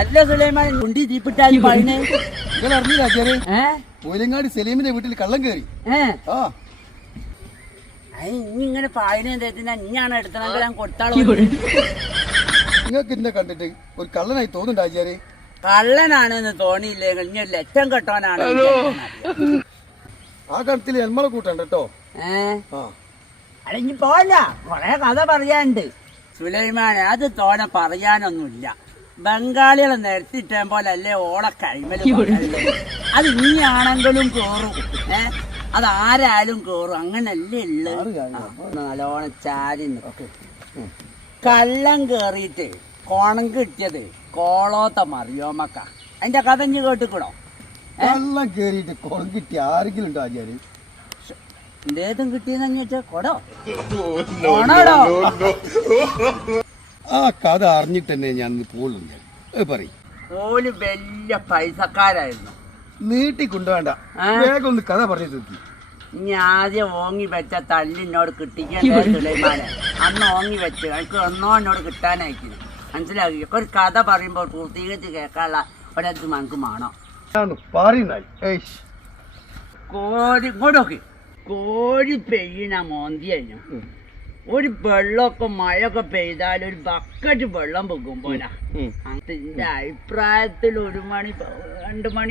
അല്ല സുലൈമാൻ കുണ്ടി തീപ്പിട്ടാലും പറഞ്ഞേ പൂലങ്ങാടി സലീമിന്റെ വീട്ടിൽ കള്ളം കയറി. ഇനി ഇങ്ങനെ പായനെന്താ ഇഞ്ഞാണ് എടുത്തണെങ്കിൽ ഞാൻ കൊടുത്താളോ. നിങ്ങൾക്ക് എന്നെ കണ്ടിട്ട് ഒരു കള്ളനായി തോന്നുന്നുണ്ട് ആചാര്യ. കള്ളനാണെന്ന് തോന്നിയില്ലെങ്കിൽ ഇനി ഒരു ലക്ഷം കെട്ടോനാണ്. ആ കണത്തിൽ എൽമളെ കൂട്ടണ്ട കേട്ടോ. ഇനി പോല കൊറേ കഥ പറയാനുണ്ട് സുലൈമാനെ. അത് തോനെ പറയാനൊന്നുമില്ല. ബംഗാളികളെ നിരത്തിട്ടേ പോലെ അല്ലേ ഓളെ കൈമല്. അത് ഇനിയാണെങ്കിലും കേറും. അത് ആരായാലും കേറും. അങ്ങനല്ലേ ഉള്ളത്. നല്ലോണം ചാരി കള്ളം കേറിയിട്ട് കോണം കിട്ടിയത് കോളോത്ത മറിയോമക്ക. അതിന്റെ കഥ ഇഞ്ഞ് കേട്ടിക്കണോ? കള്ളം കേറിയിട്ട് കോണം കിട്ടി ആരെങ്കിലും ഉണ്ടോ ആചാര്യ? എന്തേതും കിട്ടിയെന്ന് വെച്ചാ കൊടോ ഓണോടോ. ആ കഥ അറിഞ്ഞിട്ട് തന്നെ ഞാൻ പോകുന്നു. പറയും ഓല് വലിയ പൈസക്കാരായിരുന്നു. നീട്ടി കൊണ്ടുവേണ്ട, വേഗം ഒന്ന് കഥ പറഞ്ഞു തീർക്കി. ഇനി ആദ്യം ഓങ്ങി വെച്ച തല്ലിനോട് കിട്ടിക്കണ്ടേ സുലൈമാനെ? അന്ന് ഓങ്ങി വെച്ച് എനിക്ക് ഒന്നോ എന്നോട് കിട്ടാനായിരിക്കും. മനസ്സിലാക്കി? ഒരു കഥ പറയുമ്പോൾ പൂർത്തീകരിച്ച് കേൾക്കാനുള്ള ഒരത് നമുക്ക് വേണം. കോഴി ഇങ്ങോട്ടൊക്കെ കോഴി പെയ്യണ മോന്തി കഴിഞ്ഞു. ഒരു വെള്ളമൊക്കെ മഴയൊക്കെ പെയ്താൽ ഒരു ബക്കറ്റ് വെള്ളം പൊക്കുമ്പോലാ. എന്റെ അഭിപ്രായത്തിൽ 1 മണി 2 മണി